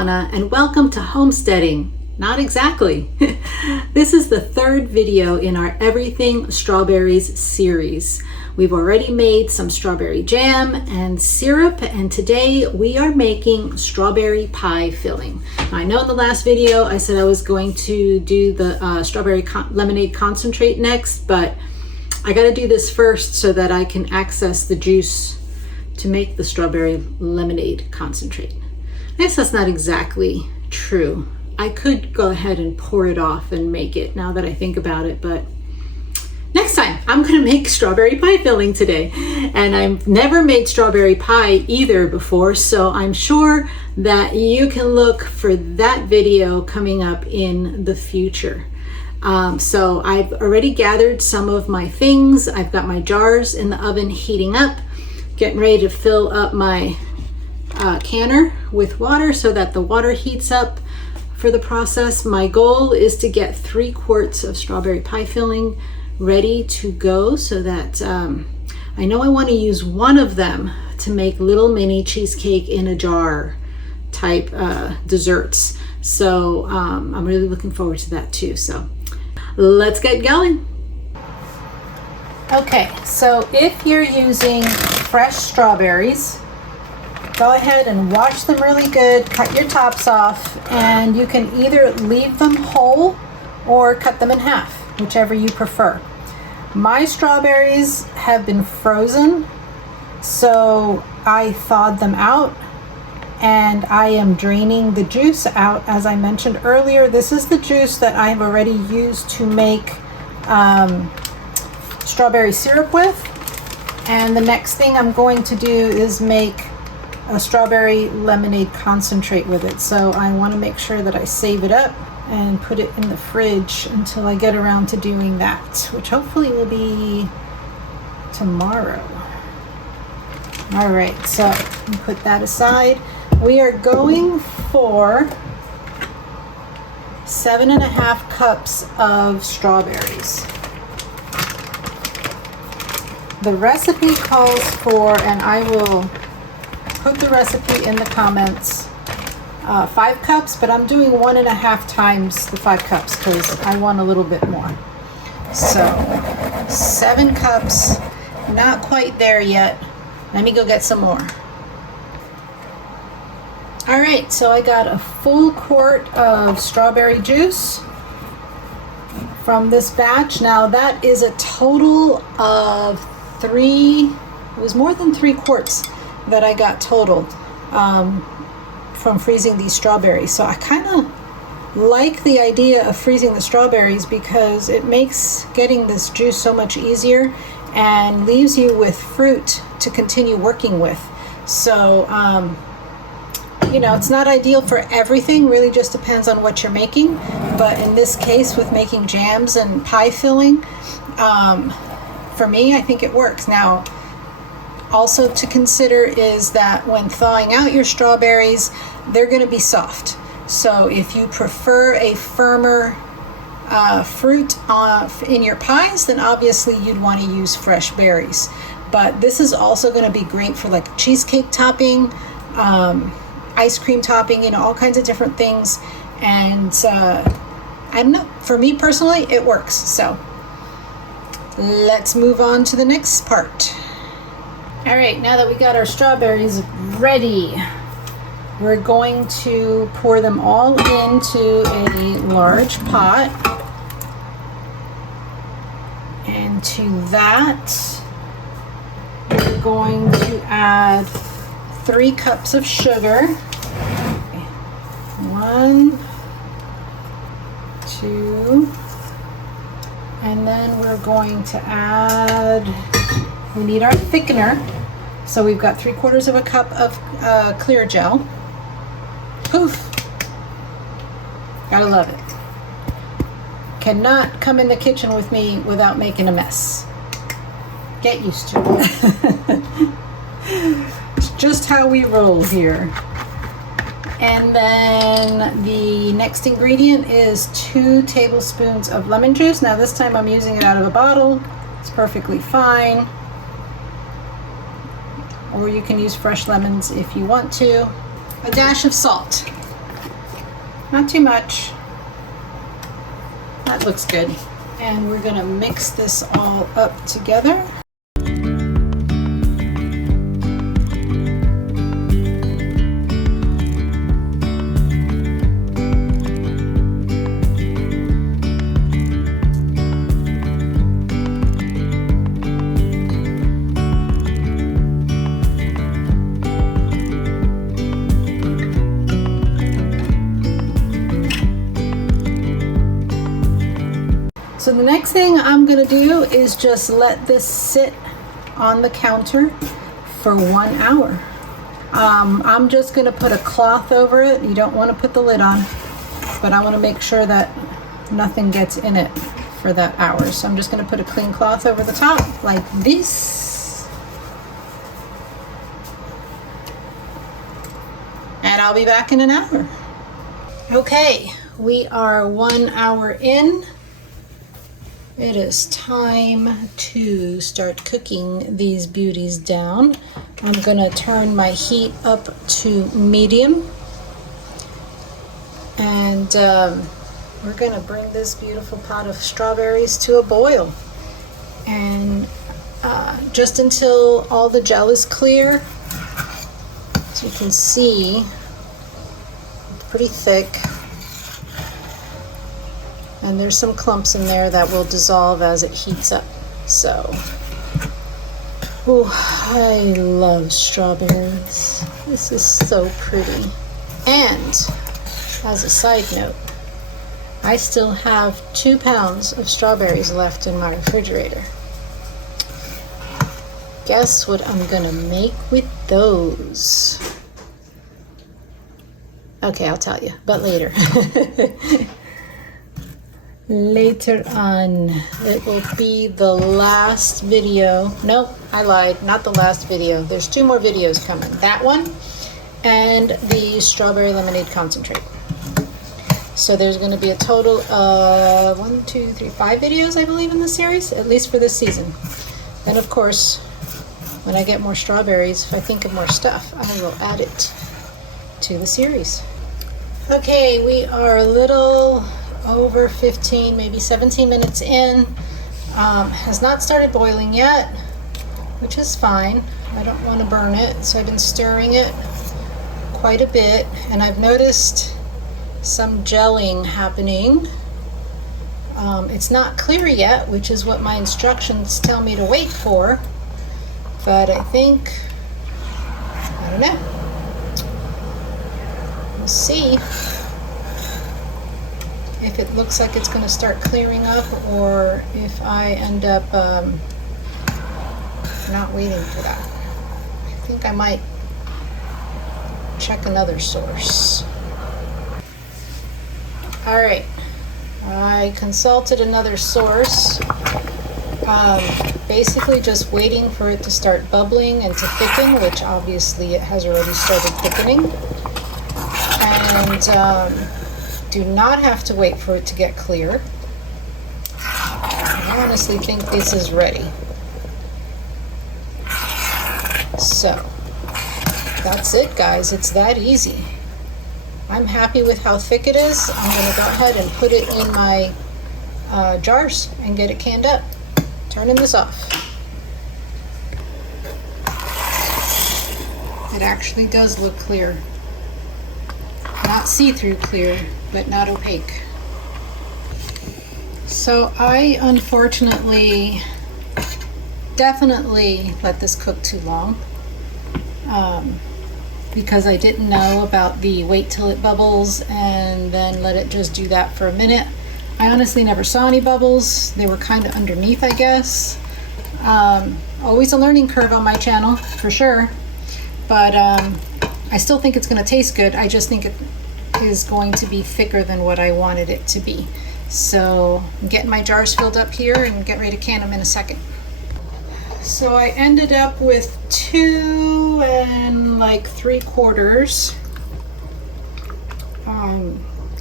Donna, and welcome to Homesteading. Not exactly. This is the third video in our Everything Strawberries series. We've already made some strawberry jam and syrup, and today we are making strawberry pie filling. I know in the last video I said I was going to do the strawberry lemonade concentrate next, but I gotta do this first so that I can access the juice to make the strawberry lemonade concentrate. I guess that's not exactly true. I could go ahead and pour it off and make it now that I think about it, but next time I'm gonna make strawberry pie filling today. And I've never made strawberry pie either before, so I'm sure that you can look for that video coming up in the future. So I've already gathered some of my things. I've got my jars in the oven heating up, getting ready to fill up my canner with water so that the water heats up for the process. My goal is to get 3 quarts of strawberry pie filling ready to go so that I know I want to use one of them to make little mini cheesecake in a jar type desserts. So I'm really looking forward to that too. So let's get going. Okay, so if you're using fresh strawberries, go ahead and wash them really good, cut your tops off, and you can either leave them whole or cut them in half, whichever you prefer. My strawberries have been frozen, so I thawed them out and I am draining the juice out. As I mentioned earlier, this is the juice that I've already used to make strawberry syrup with. And the next thing I'm going to do is make a strawberry lemonade concentrate with it. So I want to make sure that I save it up and put it in the fridge until I get around to doing that, which hopefully will be tomorrow. All right, so put that aside. We are going for 7.5 cups of strawberries. The recipe calls for, and I will put the recipe in the comments, 5 cups, but I'm doing 1.5 times the 5 cups because I want a little bit more. So 7 cups, not quite there yet. Let me go get some more. All right, so I got a full quart of strawberry juice from this batch. Now that is a total of 3, it was more than 3 quarts that I got total from freezing these strawberries. So I kind of like the idea of freezing the strawberries because it makes getting this juice so much easier and leaves you with fruit to continue working with. So you know, it's not ideal for everything, really just depends on what you're making, but in this case with making jams and pie filling, for me, I think it works. Now, also to consider is that when thawing out your strawberries, they're going to be soft. So if you prefer a firmer fruit in your pies, then obviously you'd want to use fresh berries. But this is also going to be great for like cheesecake topping, ice cream topping, you know, all kinds of different things. And I don't know, for me personally, it works. So let's move on to the next part. All right, now that we got our strawberries ready, we're going to pour them all into a large pot. And to that, we're going to add 3 cups of sugar. 1, 2, and then we're going to add, we need our thickener. So we've got 3/4 of a cup of clear gel. Poof! Gotta love it. Cannot come in the kitchen with me without making a mess. Get used to it. It's just how we roll here. And then the next ingredient is 2 tablespoons of lemon juice. Now this time I'm using it out of a bottle. It's perfectly fine. Or you can use fresh lemons if you want to. A dash of salt. not too much. That looks good. And we're gonna mix this all up together. So the next thing I'm gonna do is just let this sit on the counter for 1 hour. I'm just gonna put a cloth over it. You don't wanna put the lid on, but I wanna make sure that nothing gets in it for that hour. So I'm just gonna put a clean cloth over the top like this. And I'll be back in an hour. Okay, we are 1 hour in. It is time to start cooking these beauties down. I'm gonna turn my heat up to medium. And we're gonna bring this beautiful pot of strawberries to a boil. And just until all the gel is clear. As you can see, it's pretty thick. And there's some clumps in there that will dissolve as it heats up. So, oh, I love strawberries. This is so pretty. And as a side note, I still have 2 pounds of strawberries left in my refrigerator. Guess what I'm gonna make with those? Okay, I'll tell you, but later. Later on. It will be the last video. Nope, I lied, not the last video. There's 2 more videos coming. That one and the strawberry lemonade concentrate. So there's going to be a total of 1, 2, 3, 5 videos, I believe, in the series, at least for this season. And of course, when I get more strawberries, if I think of more stuff, I will add it to the series. Okay, we are a little over 15, maybe 17 minutes in. Has not started boiling yet, which is fine. I don't want to burn it, so I've been stirring it quite a bit, and I've noticed some gelling happening. It's not clear yet, which is what my instructions tell me to wait for, but I think, I don't know. We'll see if it looks like it's going to start clearing up, or if I end up not waiting for that. I think I might check another source. All right, I consulted another source, basically just waiting for it to start bubbling and to thicken, which obviously it has already started thickening. And do not have to wait for it to get clear. I honestly think this is ready. So, that's it, guys. It's that easy. I'm happy with how thick it is. I'm going to go ahead and put it in my jars and get it canned up. Turning this off. It actually does look clear. Not see-through clear, but not opaque. So I unfortunately definitely let this cook too long, because I didn't know about the wait till it bubbles and then let it just do that for a minute. I honestly never saw any bubbles. They were kind of underneath, I guess. Always a learning curve on my channel, for sure. But I still think it's going to taste good. I just think it is going to be thicker than what I wanted it to be. So I'm getting my jars filled up here and get ready to can them in a second. So I ended up with 2 3/4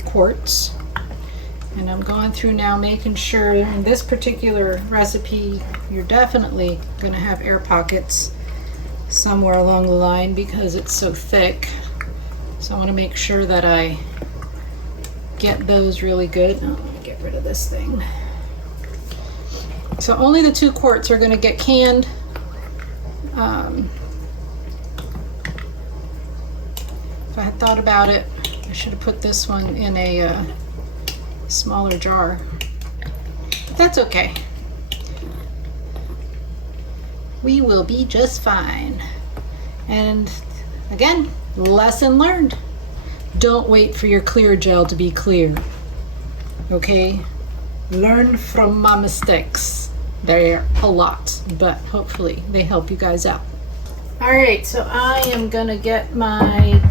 quarts. And I'm going through now making sure in this particular recipe you're definitely going to have air pockets somewhere along the line because it's so thick. So I want to make sure that I get those really good. Oh, let me get rid of this thing. So only the 2 quarts are going to get canned. If I had thought about it, I should have put this one in a smaller jar. But that's okay. We will be just fine. And again, lesson learned. Don't wait for your clear gel to be clear. Okay? Learn from my mistakes. They're a lot, but hopefully they help you guys out. All right, so I am gonna get my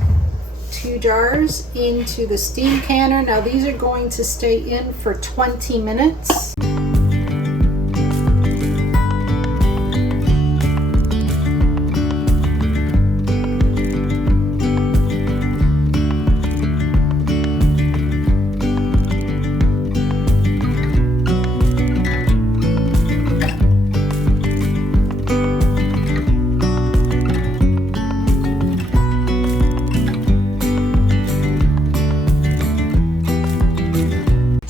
2 jars into the steam canner. Now these are going to stay in for 20 minutes.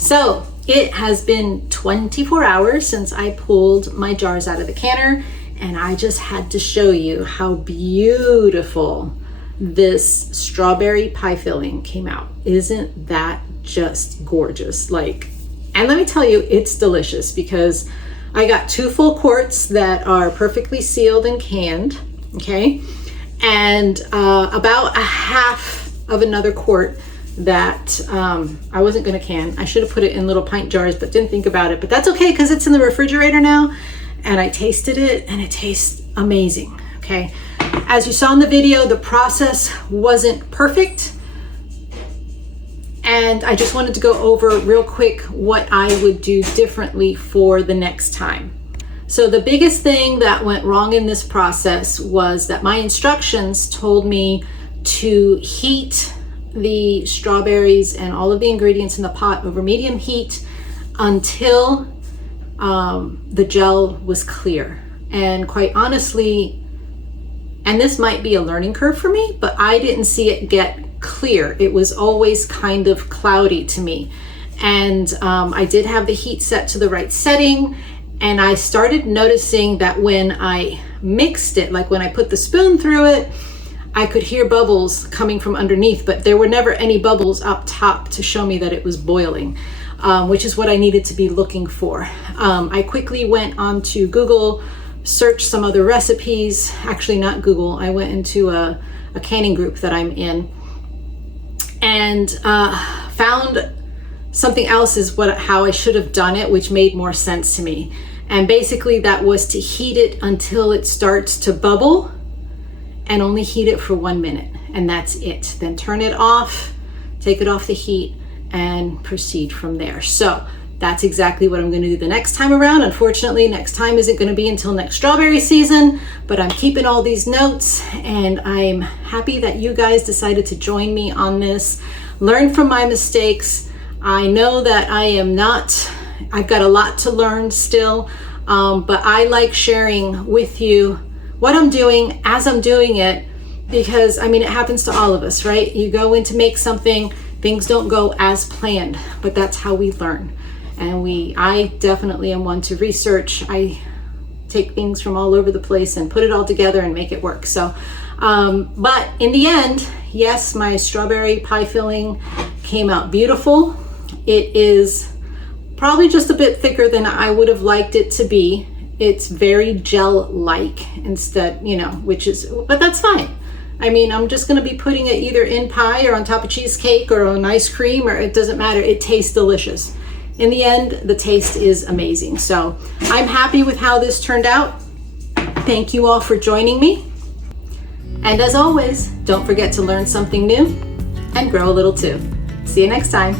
So it has been 24 hours since I pulled my jars out of the canner, and I just had to show you how beautiful this strawberry pie filling came out. Isn't that just gorgeous? Like, and let me tell you, it's delicious because I got 2 full quarts that are perfectly sealed and canned, okay? And about a half of another quart that I wasn't gonna can. I should have put it in little pint jars, but didn't think about it. But that's okay, because it's in the refrigerator now, and I tasted it, and it tastes amazing, okay? As you saw in the video, the process wasn't perfect, and I just wanted to go over real quick what I would do differently for the next time. So the biggest thing that went wrong in this process was that my instructions told me to heat the strawberries and all of the ingredients in the pot over medium heat until the gel was clear. And quite honestly, and this might be a learning curve for me, but I didn't see it get clear. It was always kind of cloudy to me. And I did have the heat set to the right setting, and I started noticing that when I mixed it, like when I put the spoon through it, I could hear bubbles coming from underneath, but there were never any bubbles up top to show me that it was boiling, which is what I needed to be looking for. I quickly went onto Google, searched some other recipes. Actually, not Google. I went into a canning group that I'm in, and found something else is how I should have done it, which made more sense to me. And basically that was to heat it until it starts to bubble, and only heat it for 1 minute, and that's it. Then turn it off, take it off the heat, and proceed from there. So that's exactly what I'm gonna do the next time around. Unfortunately, next time isn't gonna be until next strawberry season, but I'm keeping all these notes, and I'm happy that you guys decided to join me on this. Learn from my mistakes. I know that I've got a lot to learn still, but I like sharing with you what I'm doing as I'm doing it, because I mean, it happens to all of us, right? You go in to make something, things don't go as planned, but that's how we learn. And I definitely am one to research. I take things from all over the place and put it all together and make it work. So, but in the end, yes, my strawberry pie filling came out beautiful. It is probably just a bit thicker than I would have liked it to be. It's very gel-like instead, but that's fine. I mean, I'm just gonna be putting it either in pie or on top of cheesecake or on ice cream, or it doesn't matter. It tastes delicious. In the end, the taste is amazing. So I'm happy with how this turned out. Thank you all for joining me. And as always, don't forget to learn something new and grow a little too. See you next time.